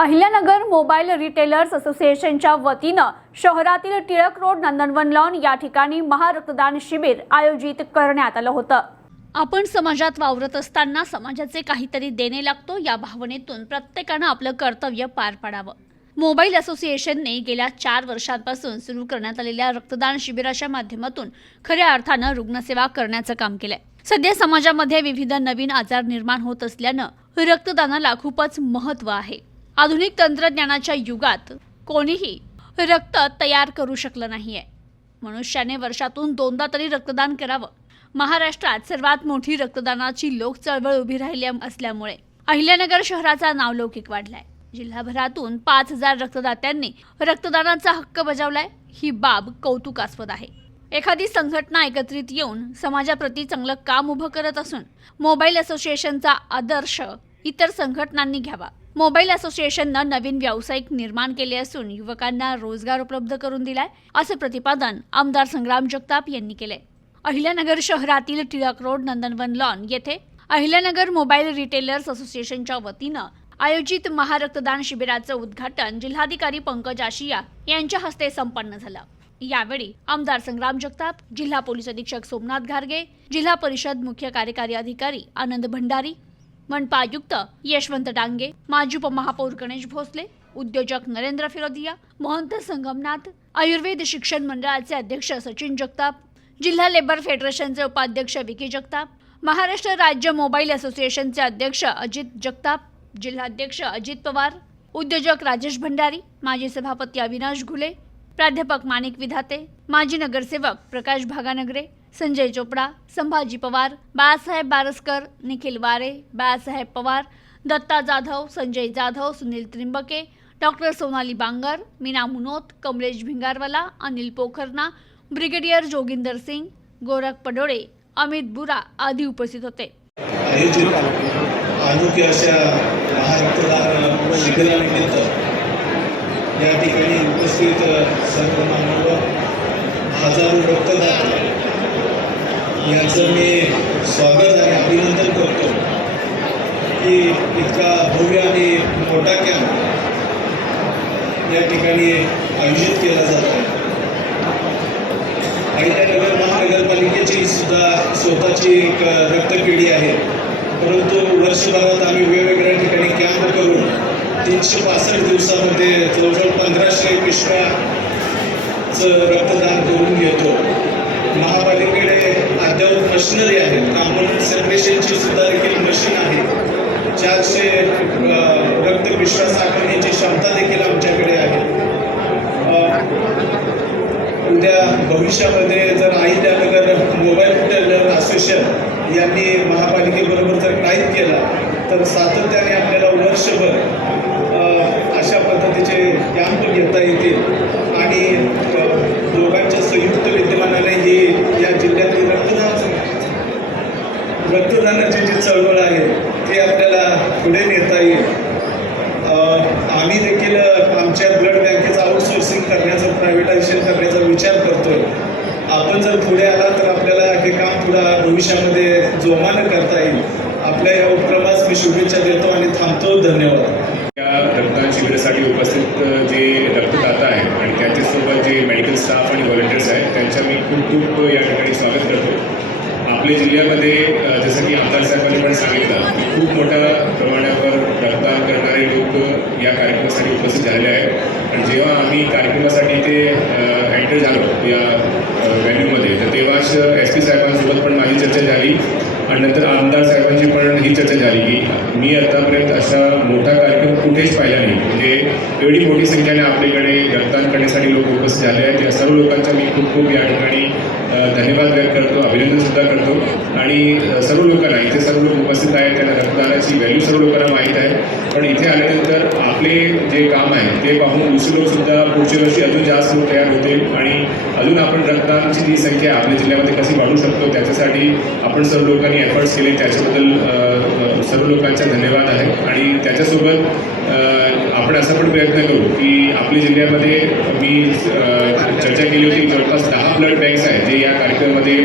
Ahilyanagar mobile retailers असोसिएशनच्या वतीनं शहरातील टिळक रोड नंदनवन लॉन या ठिकाणी महारक्तदान शिबिर आयोजित करण्यात आलं होतं। आपण समाजात वावरत असताना समाजाचे काहीतरी देणे लागतो या भावनेतून प्रत्येकाने आपलं कर्तव्य पार पाडावं। मोबाईल असोसिएशनने गेल्या 4 वर्षांपासून सुरू करण्यात आलेल्या रक्तदान शिबिराच्या माध्यमातून खऱ्या अर्थानं रुग्णसेवा करण्याचं काम केलंय। सध्या समाजामध्ये विविध नवीन आजार निर्माण होत असल्यानं रक्तदानाला खूपच महत्त्व आहे। आधुनिक तंत्रज्ञानाच्या युगात कोणीही रक्त तयार करू शकलं नाहीये। मनुष्याने वर्षातून 2दा तरी रक्तदान करावं। महाराष्ट्रात सर्वात मोठी रक्तदानाची लोक चळवळ उभी राहिली असल्यामुळे अहिल्यानगर शहराचा नावलौकिक वाढलाय। जिल्हाभरातून 5000 रक्तदात्यांनी रक्तदानाचा हक्क बजावलाय। ही बाब कौतुकास्पद आहे। एखादी संघटना एकत्रित येऊन समाजाप्रती चांगलं काम उभं करत असून मोबाईल असोसिएशनचा आदर्श इतर संघटनांनी घ्यावा। मोबाईल असोसिएशननं नवीन व्यावसायिक निर्माण केले असून युवकांना रोजगार उपलब्ध करून दिलाय, असं प्रतिपादन आमदार संग्राम जगताप यांनी केले। अहिल्यानगर शहरातील टिळक रोड नंदनवन लॉन येथे अहिल्यानगर मोबाईल रिटेलर्स असोसिएशनच्या वतीनं आयोजित महारक्तदान शिबिराचं उद्घाटन जिल्हाधिकारी पंकज आशिया यांच्या हस्ते संपन्न झालं। यावेळी आमदार संग्राम जगताप, जिल्हा पोलीस अधीक्षक सोमनाथ घारगे, जिल्हा परिषद मुख्य कार्यकारी अधिकारी आनंद भंडारी, मनपा आयुक्त यशवंत डांगे, माजी उपमहापौर गणेश भोसले, उद्योजक नरेंद्र फिरोदिया, महंत संगमनाथ, आयुर्वेद शिक्षण मंडळाचे अध्यक्ष सचिन जगताप, जिल्हा लेबर फेडरेशनचे उपाध्यक्ष विकी जगताप, महाराष्ट्र राज्य मोबाईल असोसिएशनचे अध्यक्ष अजित जगताप, जिल्हाध्यक्ष अजित पवार, उद्योजक राजेश भंडारी, माजी सभापती अविनाश घुले, प्राध्यापक माणिक विधाते, माजी नगरसेवक प्रकाश भागानगरे, संजय चोपडा, संभाजी पवार, बाळासाहेब बारसकर, निखिल वारे, बाळासाहेब पवार, दत्ता जाधव, संजय जाधव, सुनील त्रिंबके, डॉक्टर सोनाली बांगर, मीना मुनोत, कमलेश भिंगारवाला, अनिल पोखरना, ब्रिगेडियर जोगिंदर सिंग, गोरख पडोळे, अमित बुरा आदी उपस्थित होते। अनोख्या अशा महारक्तदान शिबिरानिमित्त या ठिकाणी उपस्थित सर्व मान्यवर, हजारो रक्तदाता यांचं मी स्वागत आणि अभिनंदन करतो की इतका भव्य आणि मोठा कॅम्प या ठिकाणी आयोजित केला जातो आहे। अहिल्यानगर महानगरपालिकेची सुद्धा स्वतःची एक रक्तपेढी आहे, परंतु वर्षभरात आम्ही वेगवेगळ्या ठिकाणी कॅम्प करून 365 दिवसामध्ये जवळजवळ 1500 पिशव्याचं रक्तदान करून घेतो। महापालिकेकडे अद्यावत मशिनरी आहे, कॉमन सेपरेशनची सुद्धा देखील मशीन आहे। 400 रक्त पिशव्या साठवण्याची क्षमता देखील आमच्याकडे आहे। उद्या भविष्यामध्ये जर अहिल्यानगर मोबाईल रिटेलर असोसिएशन यांनी महापालिकेबरोबर जर टाईप केला तर सातत्याने आपल्याला वर्षभर अशा पद्धतीचे कॅम्प घेता येतील आणि दोघांच्या संयुक्त विद्यमानाने ही या जिल्ह्यातील रक्तदानाची जी चळवळ आहे ती आपल्याला पुढे नेता येईल। आम्ही देखील आमच्या ब्लड बँकेचं आउटसोर्सिंग करण्याचं, प्रायव्हेटायझेशन करण्याचा विचार करतोय। आपण जर पुढे आला तर आपल्याला हे काम पुढे भविष्यामध्ये जोमानं करता येईल। आपल्या या उपक्रमास मी शुभेच्छा देतो आणि थांबतो। धन्यवाद। या रक्तदान शिबिरासाठी उपस्थित जे रक्तदाता आहेत आणि त्यांच्यासोबत जे मेडिकल स्टाफ आणि व्हॉलंटियर्स आहेत त्यांच्या मी खूप या ठिकाणी स्वागत करतो। आपल्या जिल्ह्यामध्ये जसं की आमदार साहेबांनी पण सांगितलं की खूप मोठ्या प्रमाणावर रक्तदान करणारे लोक या कार्यक्रमासाठी उपस्थित झालेले आहेत। आणि जेव्हा आम्ही कार्यक्रमासाठी ते एंटर झालो या व्हेन्यूमध्ये तर तेव्हाच SP साहेबांसोबत पण माझी चर्चा झाली आणि नंतर आमदार साहेबांची पण ही चर्चा झाली की मी आतापर्यंत असा मोठा कार्यक्रम कुठेच पाहिला नाही। म्हणजे एवढी मोठी संख्येने आपल्याकडे रक्तदान करण्यासाठी लोक उपस्थित झाले आहेत। या सर्व लोकांचा मी खूप या ठिकाणी धन्यवाद व्यक्त करतो, अभिनंदनसुद्धा करतो। आणि सर्व लोकांना, इथे सर्व लोक उपस्थित आहेत त्यांना रक्तदानाची व्हॅल्यू सर्व लोकांना माहीत आहे। पण इथे आल्यानंतर आपले जे काम आहे ते पाहून दुसरे लोकसुद्धा पुढच्या वर्षी अजून जास्त लोक तयार होतील आणि अजून आपण रक्तदानाची जी संख्या आपल्या जिल्ह्यामध्ये कशी वाढवू शकतो त्याच्यासाठी आपण सर्व लोकांनी एफर्ट्स केले, त्याच्याबद्दल सर्व लोकांचा धन्यवाद आहे। आणि त्याच्यासोबत आपण असा पण प्रयत्न करू की आपल्या जिल्ह्यामध्ये मी चर्चा केली होती की जवळपास 10 ब्लड बँक्स आहेत जे या कार्यक्रमामध्ये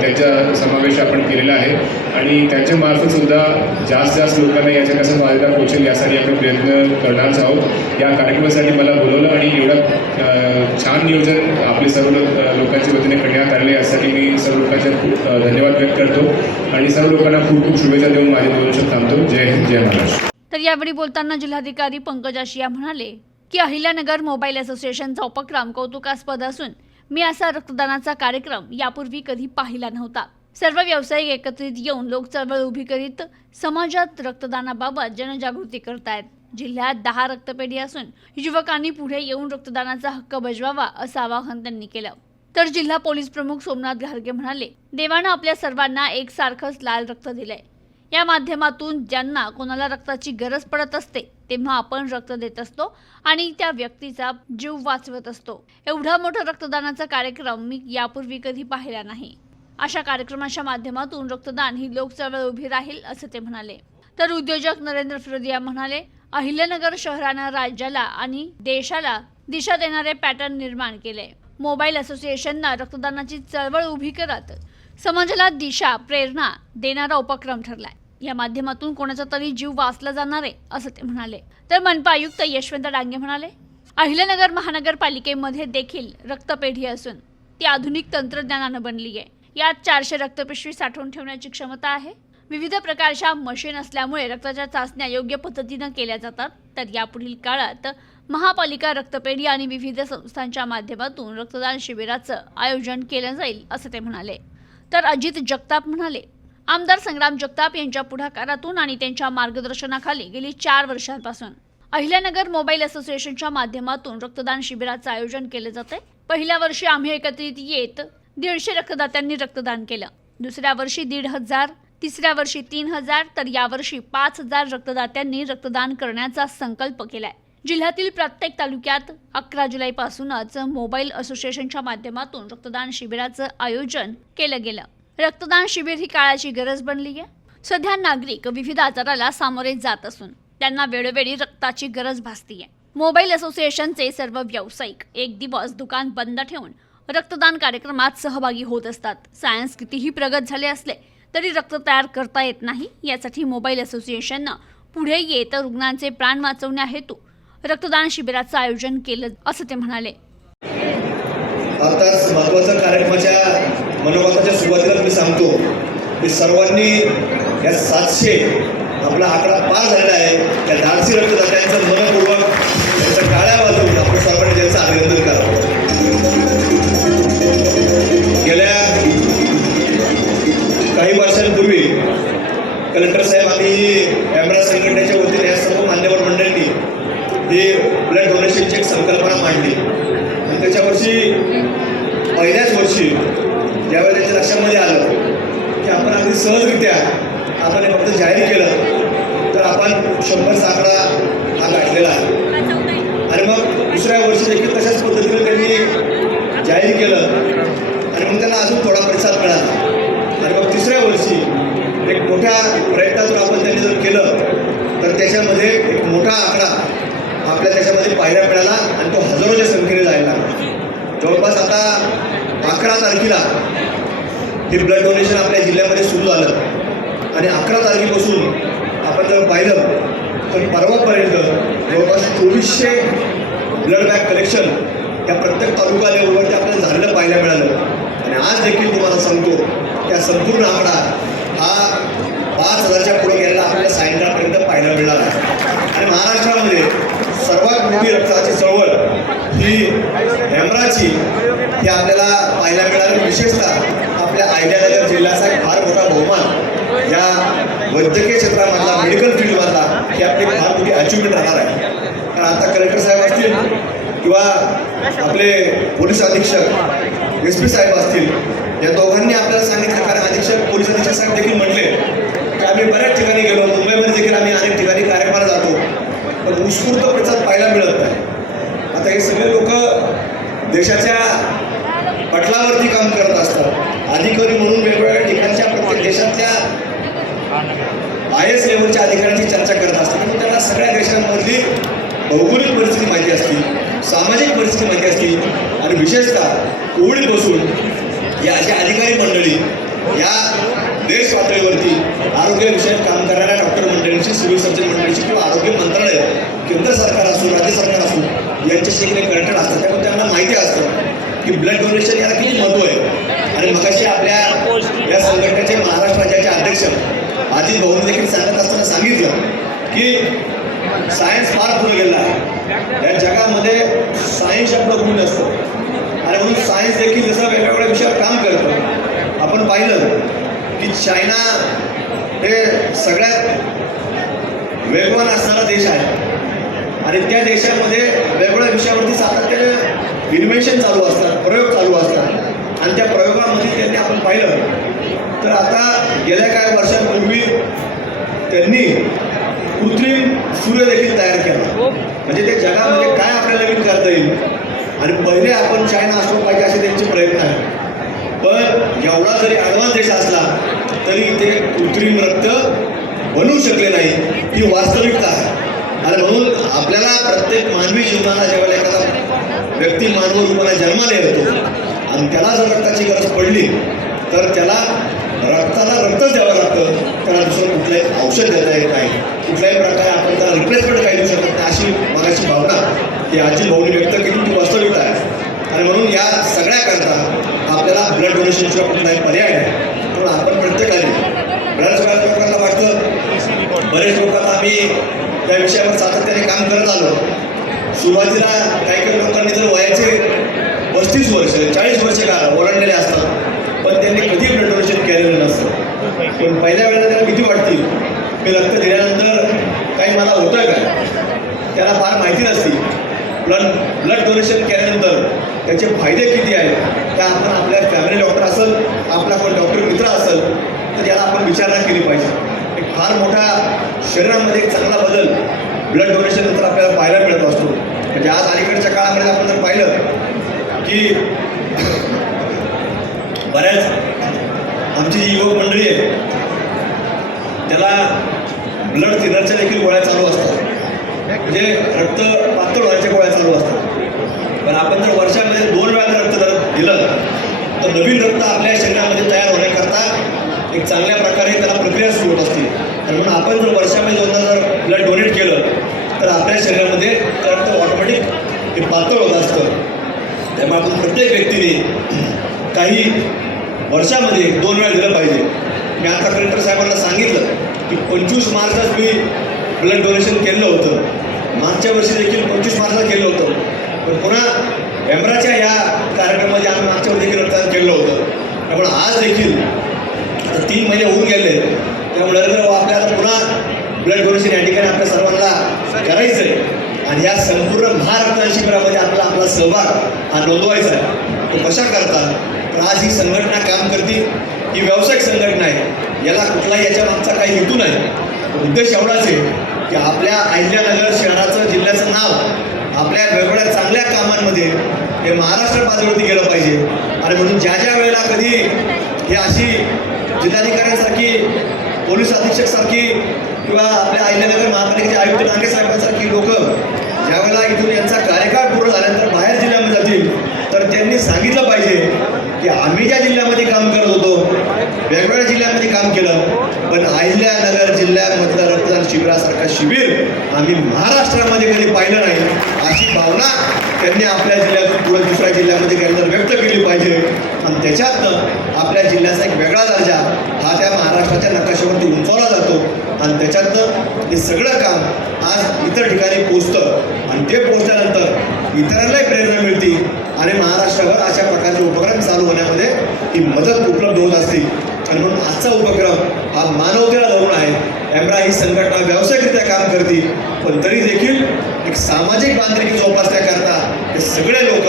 त्यांचा समावेश आपण केलेला आहे आणि त्यांच्यामार्फत सुद्धा जास्त लोकांना याचा कसा फायदा पोहोचेल यासाठी आपण प्रयत्न करणारच आहोत. या कार्यक्रमासाठी मला बोलवलं आणि एवढं छान नियोजन आपले सर्व लोकांच्या वतीने करण्यात आले यासाठी मी सर्व लोकांचे खूप धन्यवाद व्यक्त करतो आणि सर्व लोकांना खूप खूप शुभेच्छा देऊन माझे 2 शब्द थांबतो. जय हिंद, जय महाराष्ट्र. तर यावेळी बोलताना जिल्हाधिकारी पंकज आशिया म्हणाले की अहिल्यानगर मोबाईल असोसिएशनचा उपक्रम कौतुकास्पद असून मी असा रक्तदानाचा कार्यक्रम यापूर्वी कधी पाहिला नव्हता. सर्व व्यावसायिक एकत्रित येऊन लोक चळवळ उभी करीत समाजात रक्तदानाबाबत जनजागृती करतायत. जिल्ह्यात 10 रक्तपेढी असून युवकांनी पुढे येऊन रक्तदानाचा हक्क बजवावा असं आवाहन त्यांनी केलं. तर जिल्हा पोलीस प्रमुख सोमनाथ घारगे म्हणाले, देवानं आपल्या सर्वांना एकसारखंच लाल रक्त दिलंय. या माध्यमातून ज्यांना कोणाला रक्ताची गरज पडत असते तेव्हा आपण रक्त देत असतो आणि त्या व्यक्तीचा जीव वाचवत असतो. एवढा मोठा रक्तदानाचा कार्यक्रम मी यापूर्वी कधी पाहिला नाही. अशा कार्यक्रमाच्या माध्यमातून रक्तदान ही लोक चळवळ उभी राहील असं ते म्हणाले. तर उद्योजक नरेंद्र फिरोदिया म्हणाले, अहिल्यानगर शहरानं राज्याला आणि देशाला दिशा देणारे पॅटर्न निर्माण केले. मोबाईल असोसिएशननं रक्तदानाची चळवळ उभी करत समाजाला दिशा प्रेरणा देणारा उपक्रम ठरलाय. या माध्यमातून कोणाचा तरी जीव वाचला जाणार आहे असं ते म्हणाले. तर मनपा आयुक्त यशवंत डांगे म्हणाले, अहिल्यानगर महानगरपालिकेमध्ये देखील रक्तपेढी असून ती आधुनिक तंत्रज्ञानानं बनली आहे. यात 400 रक्तपिशवी साठवून ठेवण्याची क्षमता आहे. विविध प्रकारच्या मशीन असल्यामुळे रक्ताच्या चाचण्या योग्य पद्धतीनं केल्या जातात. तर यापुढील काळात महापालिका रक्तपेढी आणि विविध संस्थांच्या माध्यमातून रक्तदान शिबिराचं आयोजन केलं जाईल असं ते म्हणाले. तर अजित जगताप म्हणाले, आमदार संग्राम जगताप यांच्या पुढाकारातून आणि त्यांच्या मार्गदर्शनाखाली गेली 4 वर्षांपासून अहिल्यानगर मोबाईल असोसिएशनच्या माध्यमातून रक्तदान शिबिराचं आयोजन केलं जाते. पहिल्या वर्षी आम्ही एकत्रित येत 150 रक्तदात्यांनी रक्तदान केलं. दुसऱ्या वर्षी 1,500, तिसऱ्या वर्षी 3,000 तर यावर्षी 5,000 रक्तदात्यांनी रक्तदान करण्याचा संकल्प केलाय. जिल्ह्यातील प्रत्येक तालुक्यात 11 जुलैपासूनच मोबाईल असोसिएशनच्या माध्यमातून रक्तदान शिबिराचं आयोजन केलं गेलं. रक्तदान शिबिर ही काळाची गरज बनली आहे. सध्या नागरिक विविध आजाराला सामोरे जात असून त्यांना वेळोवेळी रक्ताची गरज भासतीये. मोबाईल असोसिएशनचे सर्व व्यावसायिक एक दिवस दुकान बंद ठेवून रक्तदान कार्यक्रमात सहभागी होत असतात. सायन्स कितीही प्रगत झाले असले तरी रक्त तयार करता येत नाही. यासाठी मोबाईल असोसिएशननं पुढे येत रुग्णांचे प्राण वाचवण्या हेतू रक्तदान शिबिराचं आयोजन केलं असं ते म्हणाले. आताच महत्त्वाच्या कार्यक्रमाच्या मनोगताच्या सुरुवातीलाच मी सांगतो की सर्वांनी या 700 आपला आकडा पार झालेला आहे. त्या धाडसी रक्तदात्यांचं मनपूर्वक त्यांच्या टाळ्या वाजवून आपण सर्वांनी त्यांचं अभिनंदन करावं. गेल्या काही वर्षांपूर्वी कलेक्टर साहेब आणि कॅमेरा संघटनेच्या वतीने या सर्व मान्यवर मंडळींनी ही ब्लड डोनेशनची एक संकल्पना मांडली आणि त्याच्या वर्षी पहिल्याच वर्षी ज्यावेळी त्याच्या लक्षामध्ये आलं की आपण अगदी सहजरित्या आपण हे फक्त जाहीर केलं तर आपण 100चा आकडा हा गाठलेला आहे. आणि मग दुसऱ्या वर्षी देखील तशाच पद्धतीने त्यांनी जाहीर केलं आणि मग त्यांना अजून थोडा प्रतिसाद मिळाला. आणि मग तिसऱ्या वर्षी एक मोठ्या प्रयत्नातून आपण त्यांनी जर केलं तर त्याच्यामध्ये एक मोठा आकडा आपल्या त्याच्यामध्ये पाहायला मिळाला आणि तो हजारोच्या संख्येने जायला लागला. जवळपास आता 11 तारखेला हे ब्लड डोनेशन आपल्या जिल्ह्यामध्ये सुरू झालं आणि 11 तारखेपासून आपण जर पाहिलं तर परवापर्यंत जवळपास 2400 ब्लड बँक कलेक्शन या प्रत्येक तालुका लेवलवरती आपल्याला झालेलं पाहायला मिळालं. आणि आज देखील तुम्हाला सांगतो त्या संपूर्ण आकडा हा 5,000च्या पुढे गेलेला आपल्याला सायंकाळपर्यंत पाहायला मिळणार आहे. आणि महाराष्ट्रामध्ये सर्वात मोठी रक्ताची चळवळ ही हेमराची ही आपल्याला पाहायला मिळाली. विशेषतः आपल्या अहिल्यानगर जिल्ह्याचा एक फार मोठा बहुमान या वैद्यकीय क्षेत्रामधला मेडिकल फील्डमधला ही आपली फार मोठी अचिव्हमेंट राहणार आहे. कारण आता कलेक्टर साहेब असतील किंवा आपले पोलीस अधीक्षक SP साहेब असतील या दोघांनी आपल्याला सांगितलं. कारण अधीक्षक पोलीस अधीक्षक साहेब देखील म्हटले की आम्ही बऱ्याच ठिकाणी गेलो, मुंबईमध्ये देखील आम्ही अनेक ठिकाणी कार्यक्रमाला जातो पण उत्स्फूर्त प्रतिसाद पाहायला मिळत नाही. आता हे सगळे लोक देशाच्या पटलावरती काम करत असतात. अधिकारी म्हणून वेगवेगळ्या ठिकाणच्या प्रत्येक देशातल्या IS लेवलच्या अधिकाऱ्यांची चर्चा करत असतात आणि त्यांना सगळ्या देशांमधली भौगोलिक परिस्थिती माहिती असतील, सामाजिक परिस्थिती माहिती असतील आणि विशेषतः कोविडपासून या अशा अधिकारी मंडळी या देश पातळीवरती आरोग्यविषयक काम करणाऱ्या डॉक्टर मंडळींची, सिव्हिल सर्जन मंडळीची किंवा आरोग्य मंत्रालय, केंद्र सरकार असो, राज्य सरकार असो, यांच्याशी कनेक्टेड असतात. त्यामुळे त्यांना माहिती असतं की ब्लड डोनेशन याला किती महत्त्व आहे. आणि मगाशी आपल्या या संघटनेचे महाराष्ट्र राज्याचे अध्यक्ष अजित भाऊंनी देखील सांगत असताना सांगितलं की सायन्स फार पुढे गेला आहे. या जगामध्ये सायन्स शब्द कोणी नसतो आणि म्हणून सायन्स देखील जसं वेगवेगळ्या विषयावर काम करतं. आपण पाहिलं की चायना हे सगळ्यात वेगवान असणारा देश आहे आणि त्या देशामध्ये वेगवेगळ्या विषयावरती सातत्याने इन्व्हेन्शन चालू असतात, प्रयोग चालू असतात आणि त्या प्रयोगामध्ये त्यांनी आपण पाहिलं तर आता गेल्या काही वर्षांपूर्वी त्यांनी कृत्रिम सूर्य देखील तयार केला. म्हणजे ते जगामध्ये काय आपल्याला नवीन करता येईल आणि पहिले आपण चायना असलो पाहिजे असे त्यांचे प्रयत्न आहेत. पण एवढा जरी ॲडव्हान्स देश असला तरी ते कृत्रिम रक्त बनवू शकले नाही, ही वास्तविकता आहे. आणि म्हणून आपल्याला प्रत्येक मानवी जीवनाला ज्यावेळेला एखादा व्यक्ती मानव रूपाने जन्माला येतो आणि त्याला जर रक्ताची गरज पडली तर त्याला रक्ताला रक्तच द्यावं लागतं. त्याला दुसरं कुठलंही औषध देता येत नाही, कुठल्याही प्रकारे आपण त्याला रिप्लेसमेंट काही देऊ शकत नाही, अशी मगाची भावना ही आजी भाऊनी व्यक्त केली, ती वास्तविकता आहे. आणि म्हणून या सगळ्याकरता आपल्याला ब्लड डोनेशनशिवाय कुठलाही पर्याय नाही. म्हणून आपण प्रत्येकाने बऱ्याच लोकांना वाटतं, बरेच लोकांना आम्ही त्या विषयावर सातत्याने काम करत आलो. सुरुवातीला काही लोकांनी तर वयाचे 35 वर्ष 40 वर्ष का ओलांडलेले असतात पण त्यांनी कधी ब्लड डोनेशन केलेलं नसतं. पण पहिल्या वेळेला त्याला भीती वाटते की रक्त दिल्यानंतर काही मला होतं काय, त्याला फार माहिती नसते. ब्लड डोनेशन केल्यानंतर त्याचे फायदे किती आहेत त्या आपण आपल्या फॅमिली डॉक्टर असेल, आपला कोण डॉक्टर मित्र असेल तर याला आपण विचारणा केली पाहिजे. एक फार मोठा शरीरामध्ये एक चांगला बदल ब्लड डोनेशन नंतर आपल्याला पाहायला मिळत असतो. म्हणजे आज अलीकडच्या काळामध्ये आपण जर पाहिलं की बऱ्याच आमची जी युवक मंडळी आहे त्याला ब्लड थिनरच्या देखील गोळ्या चालू असतात, म्हणजे रक्त पातळ व्हायच्या गोळ्या चालू असतात. पण आपण जर वर्षामध्ये 2 वेळा रक्त जर दिलं तर नवीन रक्त आपल्या शरीरामध्ये तयार होण्याकरता एक चांगल्या प्रकारे त्याला प्रक्रिया सुरू होत असते. आणि म्हणून आपण जर वर्षामध्ये 2दा जर ब्लड डोनेट केलं तर आपल्या शरीरामध्ये रक्त ऑटोमॅटिक हे पातळ होत असतं. त्यामुळे आपण प्रत्येक व्यक्तीने काही वर्षामध्ये 2 वेळा दिलं पाहिजे. मी आता कलेक्टर साहेबांना सांगितलं की 25 मार्चलाच मी ब्लड डोनेशन केलं होतं, मागच्या वर्षी देखील 25 मार्चला केलं होतं. पण पुन्हा एम्ब्राच्या या कार्यक्रमामध्ये आम्ही मागच्या वर्षी देखील रक्तदान केलं होतं. त्यामुळे आज देखील 3 महिने होऊन गेले. त्यामुळे आपल्याला पुन्हा ब्लड डोनेशन या ठिकाणी आपल्या सर्वांना करायचं आहे आणि या संपूर्ण महारक्तदान शिबिरामध्ये आपला सहभाग हा नोंदवायचा आहे. तो कशा करतात तर आज ही संघटना काम करते, ही व्यावसायिक संघटना आहे, याला कुठलाही याच्या मागचा काही हेतू नाही. उद्देश एवढाच आहे की आपल्या अहिल्यानगर शहराचं, जिल्ह्याचं नाव आपल्या वेगवेगळ्या चांगल्या कामांमध्ये हे महाराष्ट्र पातळीवरती गेलं पाहिजे. आणि म्हणून ज्या ज्या वेळेला कधी हे अशी जिल्हाधिकाऱ्यांसारखी, पोलीस अधीक्षकसारखी किंवा आपल्या अहिल्यानगर महापालिकेचे आयुक्त नांगे साहेबांसारखी लोक ज्यावेळेला इथून यांचा कार्यकाळ पूर्ण झाल्यानंतर बाहेर जिल्ह्यामध्ये जातील तर त्यांनी सांगितलं पाहिजे की आम्ही ज्या जिल्ह्यामध्ये काम करत होतो, वेगवेगळ्या जिल्ह्यामध्ये काम केलं, पण अहिल्यानगर जिल्ह्यामधलं रक्तदान शिबिरासारखं शिबिर आम्ही महाराष्ट्रामध्ये कधी पाहिलं नाही, अशी भावना त्यांनी आपल्या जिल्ह्यातून पुढे दुसऱ्या जिल्ह्यामध्ये गेल्यानंतर व्यक्त केली पाहिजे. आणि त्याच्यातनं आपल्या जिल्ह्याचा एक वेगळा दर्जा हा त्या महाराष्ट्राच्या नकाशावरती उंचावला जातो आणि त्याच्यातनं हे सगळं काम आज इतर ठिकाणी पोचतं आणि ते पोचल्यानंतर इतरांनाही प्रेरणा मिळते आणि महाराष्ट्रावर अशा प्रकारचे उपक्रम चालू होण्यामध्ये ही मदत उपलब्ध होत असते. आणि म्हणून आजचा उपक्रम हा मानवतेला धरून आहे. एम्ब्रा ही संघटना व्यावसायिकरित्या काम करते पण तरी देखील एक सामाजिक बांधिलकी जोपासण्याकरता हे सगळे लोक,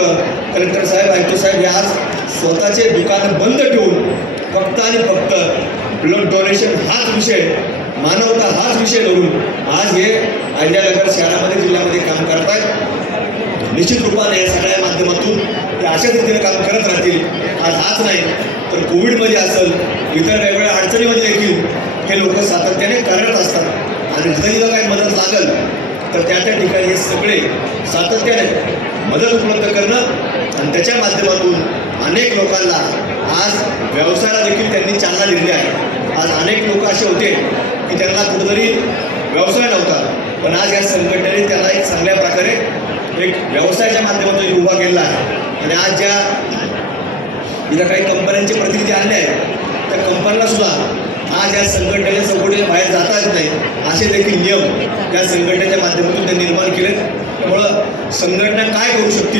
कलेक्टर साहेब, आयुक्त साहेब हे आज स्वतःचे दुकानं बंद ठेवून फक्त आणि फक्त ब्लड डोनेशन हाच विषय, मानवता हाच विषय धरून आज हे अहिल्यानगर शहरामध्ये, जिल्ह्यामध्ये काम करत आहेत. निश्चित रूपाने या सगळ्या माध्यमातून ते अशाच रीतीने काम करत राहतील. आज हाच नाही तर कोविडमध्ये असेल, इतर वेगवेगळ्या अडचणीमध्ये देखील हे लोक सातत्याने कार्यरत असतात आणि जिथं काही मदत लागेल तर त्या ठिकाणी हे सगळे सातत्याने मदत उपलब्ध करणं आणि त्याच्या माध्यमातून अनेक लोकांना आज व्यवसायाला देखील त्यांनी चालना दिली आहे. आज अनेक लोक असे होते की त्यांना कुठेतरी व्यवसाय नव्हता, पण आज या संघटनेने त्याला एक चांगल्या प्रकारे एक व्यवसायाच्या माध्यमातून उभा केलेला आहे. आणि आज ज्या इथं काही कंपन्यांचे प्रतिनिधी आले आहेत त्या कंपन्यांना सुद्धा आज या संघटनेच्या चौकटीच्या बाहेर जाता येत नाही असे देखील नियम या संघटनेच्या माध्यमातून त्यांनी निर्माण केले. त्यामुळं संघटना काय करू शकते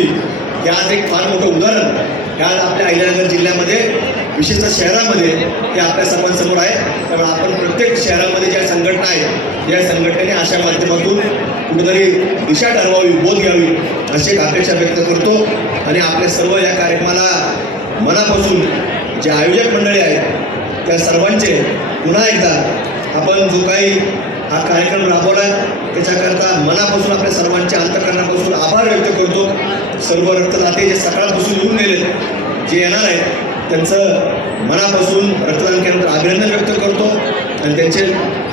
हे आज एक फार मोठं उदाहरण या आपल्या अहिल्यानगर जिल्ह्यामध्ये विशेषतः शहरामध्ये हे आपल्या सर्वांसमोर आहे. त्यामुळे आपण प्रत्येक शहरामध्ये ज्या संघटना आहेत या संघटनेने अशा माध्यमातून कुठेतरी दिशा ठरवावी, बोध घ्यावी अशी एक अपेक्षा व्यक्त करतो. आणि आपल्या सर्व या कार्यक्रमाला मनापासून जे आयोजक मंडळी आहेत त्या सर्वांचे पुन्हा एकदा आपण जो काही हा कार्यक्रम राबवला त्याच्याकरता मनापासून आपल्या सर्वांच्या अंतःकरणापासून आभार व्यक्त करतो. सर्व रक्तदाते जे सकाळपासून येऊन गेले, जे येणार आहेत त्यांचं मनापासून रक्तदान केल्यानंतर अभिनंदन व्यक्त करतो आणि त्यांचे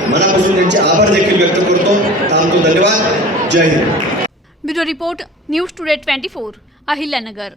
मनापासून त्यांचे आभार देखील व्यक्त करतो. थांबतो. धन्यवाद. Jai Hind. Bureau report news today 24 Ahilyanagar.